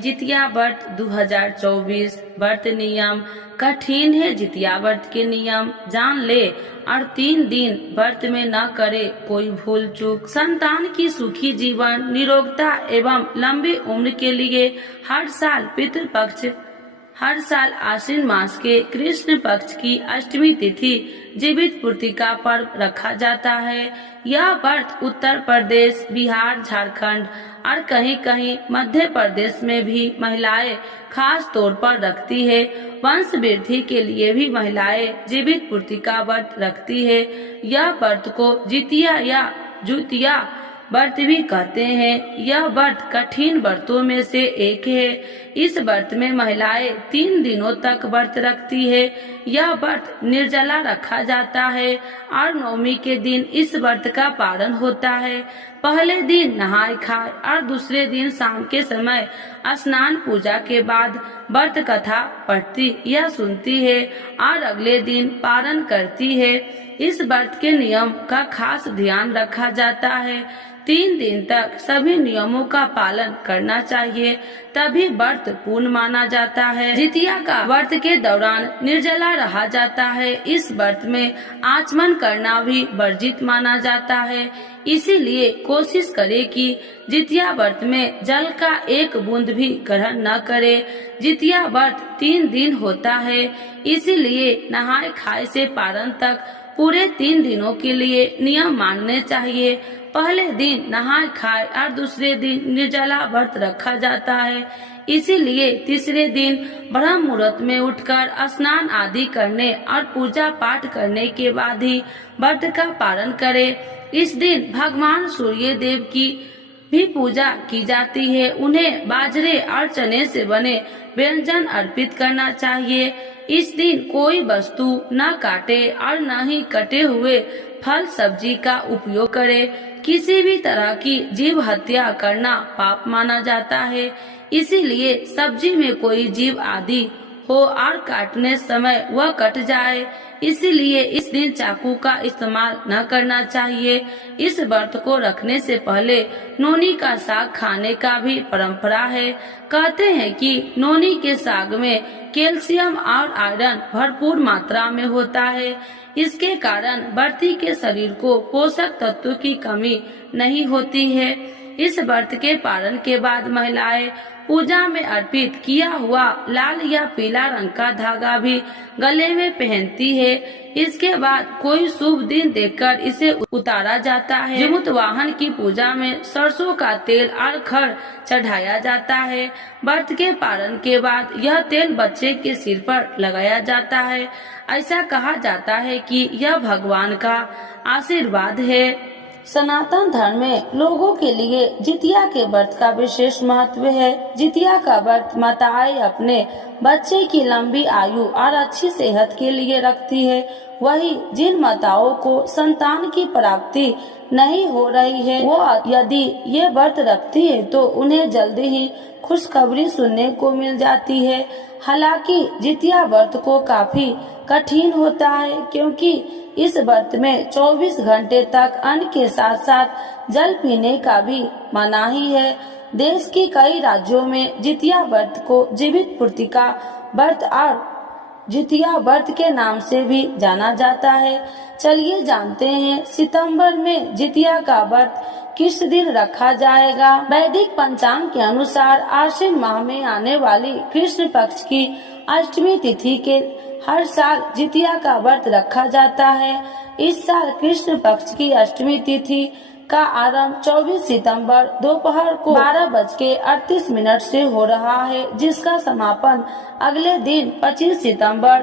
जितिया व्रत 2024 व्रत नियम कठिन है। जितिया व्रत के नियम जान ले और 3 दिन व्रत में न करे कोई भूल चूक। संतान की सुखी जीवन, निरोगता एवं लंबी उम्र के लिए हर साल आश्विन मास के कृष्ण पक्ष की अष्टमी तिथि जीवित पूर्ति का पर्व रखा जाता है। यह व्रत उत्तर प्रदेश, बिहार, झारखंड और कहीं कहीं मध्य प्रदेश में भी महिलाएं खास तौर पर रखती है। वंश वृद्धि के लिए भी महिलाएं जीवित पूर्ति का व्रत रखती है। यह व्रत को जितिया या जुतिया व्रत भी कहते हैं। यह व्रत कठिन व्रतों में से एक है। इस व्रत में महिलाएं 3 दिनों तक व्रत रखती है। यह व्रत निर्जला रखा जाता है और नवमी के दिन इस व्रत का पारण होता है। पहले दिन नहाय खाए और दूसरे दिन शाम के समय स्नान पूजा के बाद व्रत कथा पढ़ती या सुनती है और अगले दिन पारण करती है। इस व्रत के नियम का खास ध्यान रखा जाता है। 3 दिन तक सभी नियमों का पालन करना चाहिए, तभी व्रत पूर्ण माना जाता है। जितिया का व्रत के दौरान निर्जला रहा जाता है। इस व्रत में आचमन करना भी वर्जित माना जाता है। इसीलिए कोशिश करें कि जितिया व्रत में जल का एक बूंद भी ग्रहण न करे। जितिया व्रत 3 दिन होता है, इसीलिए नहाय खाए से पारण तक पूरे 3 दिनों के लिए नियम मानने चाहिए। पहले दिन नहाय खाए और दूसरे दिन निर्जला व्रत रखा जाता है। इसीलिए तीसरे दिन ब्रह्म मुहूर्त में उठकर स्नान आदि करने और पूजा पाठ करने के बाद ही व्रत का पारण करें। इस दिन भगवान सूर्य देव की भी पूजा की जाती है। उन्हें बाजरे और चने से बने व्यंजन अर्पित करना चाहिए। इस दिन कोई वस्तु न काटे और न ही कटे हुए फल सब्जी का उपयोग करे। किसी भी तरह की जीव हत्या करना पाप माना जाता है। इसीलिए सब्जी में कोई जीव आदि हो और काटने समय वह कट जाए, इसीलिए इस दिन चाकू का इस्तेमाल न करना चाहिए। इस व्रत को रखने से पहले नोनी का साग खाने का भी परंपरा है। कहते हैं कि नोनी के साग में कैल्शियम और आयरन भरपूर मात्रा में होता है। इसके कारण व्रती के शरीर को पोषक तत्वों की कमी नहीं होती है। इस व्रत के पारण के बाद महिलाएं पूजा में अर्पित किया हुआ लाल या पीला रंग का धागा भी गले में पहनती है। इसके बाद कोई शुभ दिन देखकर इसे उतारा जाता है। जीमूत वाहन की पूजा में सरसों का तेल और खड़ चढ़ाया जाता है। व्रत के पारण के बाद यह तेल बच्चे के सिर पर लगाया जाता है। ऐसा कहा जाता है कि यह भगवान का आशीर्वाद है। सनातन धर्म में लोगों के लिए जितिया के व्रत का विशेष महत्व है। जितिया का व्रत माताएं अपने बच्चे की लंबी आयु और अच्छी सेहत के लिए रखती है। वही जिन माताओं को संतान की प्राप्ति नहीं हो रही है, वो यदि ये व्रत रखती है तो उन्हें जल्दी ही खुशखबरी सुनने को मिल जाती है। हालांकि जितिया व्रत को काफी कठिन होता है, क्योंकि इस व्रत में 24 घंटे तक अन्न के साथ साथ जल पीने का भी मनाही है। देश के कई राज्यों में जितिया व्रत को जीवित पूर्ति का व्रत और जितिया व्रत के नाम से भी जाना जाता है। चलिए जानते हैं सितंबर में जितिया का व्रत किस दिन रखा जाएगा। वैदिक पंचांग के अनुसार आश्विन माह में आने वाली कृष्ण पक्ष की अष्टमी तिथि के हर साल जितिया का व्रत रखा जाता है। इस साल कृष्ण पक्ष की अष्टमी तिथि का आरंभ 24 सितंबर दोपहर को 12:38 से हो रहा है, जिसका समापन अगले दिन 25 सितंबर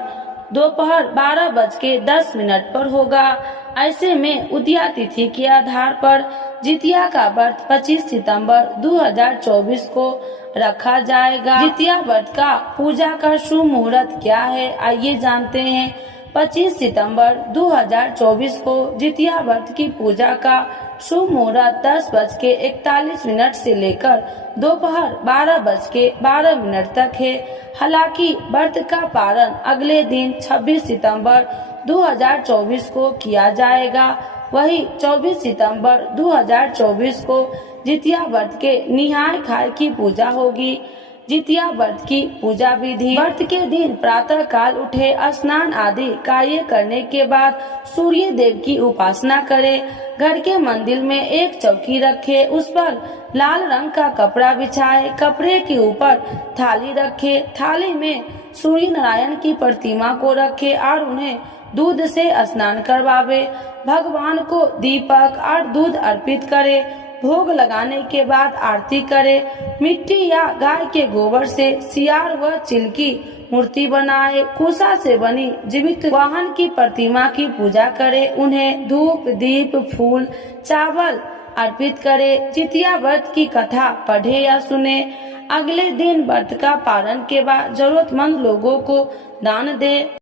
दोपहर 12:10 पर होगा। ऐसे में उदया तिथि के आधार पर जितिया का व्रत 25 सितंबर 2024 को रखा जाएगा। जितिया व्रत का पूजा का शुभ मुहूर्त क्या है, आइए जानते हैं। 25 सितंबर 2024 को जितिया व्रत की पूजा का शुभ मुहूर्त 10:41 से लेकर दोपहर 12:12 तक है। हालांकि व्रत का पारण अगले दिन 26 सितंबर 2024 को किया जाएगा। वही 24 सितंबर 2024 को जितिया व्रत के निहाय खाए की पूजा होगी। जितिया व्रत की पूजा विधि। व्रत के दिन प्रातः काल उठे, स्नान आदि कार्य करने के बाद सूर्य देव की उपासना करे। घर के मंदिर में एक चौकी रखे, उस पर लाल रंग का कपड़ा बिछाए, कपड़े के ऊपर थाली रखे, थाली में सूर्य नारायण की प्रतिमा को रखे और उन्हें दूध से स्नान करवावे। भगवान को दीपक और दूध अर्पित करे। भोग लगाने के बाद आरती करे। मिट्टी या गाय के गोबर से सियार व चिल की मूर्ति बनाए। कुशा से बनी जीवित वाहन की प्रतिमा की पूजा करे। उन्हें धूप, दीप, फूल, चावल अर्पित करे। जितिया व्रत की कथा पढ़े या सुने। अगले दिन व्रत का पालन के बाद जरूरतमंद लोगों को दान दे।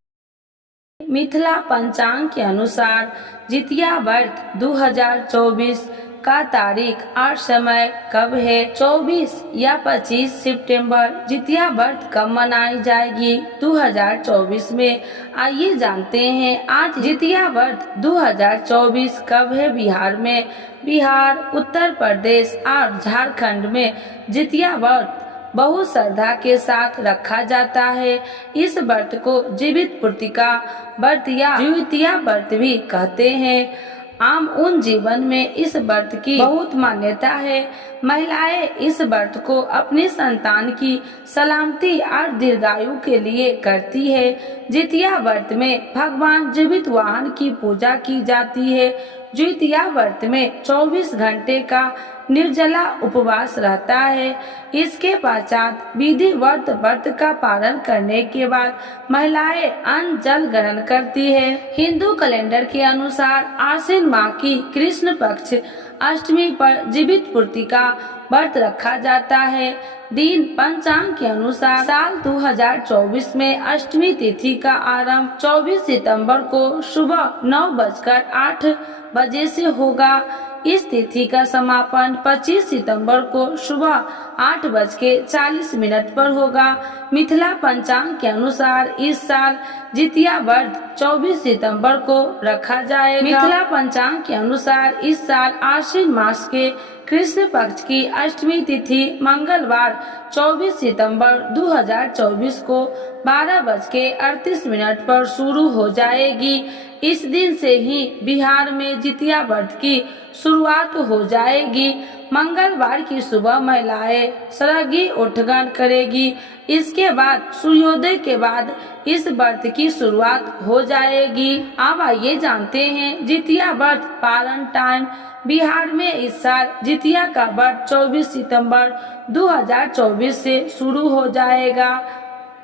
मिथिला पंचांग के अनुसार जितिया व्रत 2024 का तारीख और समय कब है? 24 या 25 सितंबर। जितिया व्रत कब मनाई जाएगी 2024 में? आइए जानते हैं आज जितिया व्रत 2024 कब है बिहार में। बिहार, उत्तर प्रदेश और झारखंड में जितिया व्रत बहुत श्रद्धा के साथ रखा जाता है। इस व्रत को जीवित पुत्रिका व्रत या जितिया व्रत भी कहते हैं। आम उन जीवन में इस व्रत की बहुत मान्यता है। महिलाएं इस व्रत को अपनी संतान की सलामती और दीर्घायु के लिए करती है। जितिया व्रत में भगवान जीवित वाहन की पूजा की जाती है। जितिया व्रत में 24 घंटे का निर्जला उपवास रहता है। इसके पश्चात विधिवत व्रत का पालन करने के बाद महिलाएं अन्न जल ग्रहण करती है। हिंदू कैलेंडर के अनुसार आश्विन माह की कृष्ण पक्ष अष्टमी पर जीवित पुत्रिका व्रत रखा जाता है। दिन पंचांग के अनुसार साल 2024 में अष्टमी तिथि का आरंभ 24 सितंबर को सुबह 9:08 से होगा। इस तिथि का समापन 25 सितंबर को सुबह 8:40 पर होगा। मिथिला पंचांग के अनुसार इस साल जितिया व्रत 24 सितंबर को रखा जाएगा। मिथिला पंचांग के अनुसार इस साल आश्विन मास के कृष्ण पक्ष की अष्टमी तिथि मंगलवार 24 सितंबर 2024 को 12:38 पर शुरू हो जाएगी। इस दिन से ही बिहार में जितिया व्रत की शुरुआत हो जाएगी। मंगलवार की सुबह महिलाएं सरगी उठगन करेगी। इसके बाद सूर्योदय के बाद इस व्रत की शुरुआत हो जाएगी। अब आइए जानते हैं जितिया व्रत पालन टाइम। बिहार में इस साल जितिया का व्रत 24 सितंबर 2024 से शुरू हो जाएगा।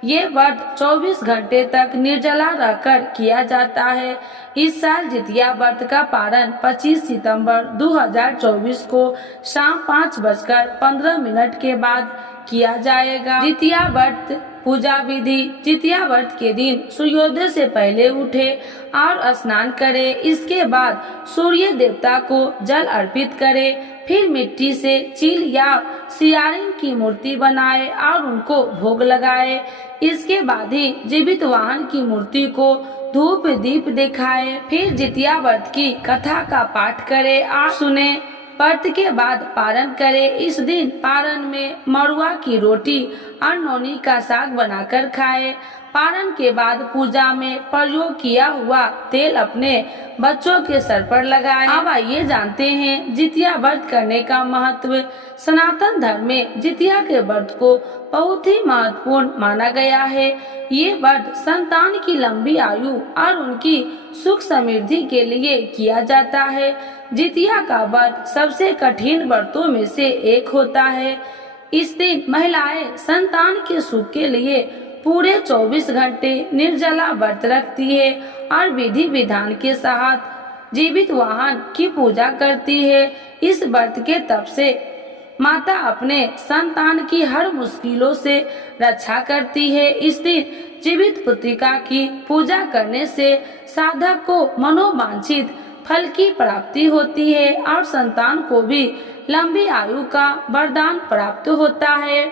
ये व्रत 24 घंटे तक निर्जला रहकर किया जाता है। इस साल जितिया व्रत का पारण 25 सितंबर 2024 को शाम 5:15 के बाद किया जाएगा। जितिया व्रत पूजा विधि। जितिया व्रत के दिन सूर्योदय से पहले उठे और स्नान करे। इसके बाद सूर्य देवता को जल अर्पित करे। फिर मिट्टी से चील या सियारिन की मूर्ति बनाए और उनको भोग लगाए। इसके बाद ही जीवित वाहन की मूर्ति को धूप दीप दिखाए। फिर जितिया व्रत की कथा का पाठ करे और सुने। व्रत के बाद पारण करे। इस दिन पारण में मड़ुआ की रोटी और नौनी का साग बनाकर खाए। पारण के बाद पूजा में प्रयोग किया हुआ तेल अपने बच्चों के सर पर लगाए। अब आइए जानते हैं जितिया व्रत करने का महत्व। सनातन धर्म में जितिया के व्रत को बहुत ही महत्वपूर्ण माना गया है। ये व्रत संतान की लंबी आयु और उनकी सुख समृद्धि के लिए किया जाता है। जितिया का व्रत सबसे कठिन व्रतों में से एक होता है। इस दिन महिलाएं संतान के सुख के लिए पूरे 24 घंटे निर्जला व्रत रखती है और विधि विधान के साथ जीवित वाहन की पूजा करती है। इस व्रत के तप से माता अपने संतान की हर मुश्किलों से रक्षा करती है। इस दिन जीवित पुत्रिका की पूजा करने से साधक को मनोवांछित फल की प्राप्ति होती है और संतान को भी लंबी आयु का वरदान प्राप्त होता है।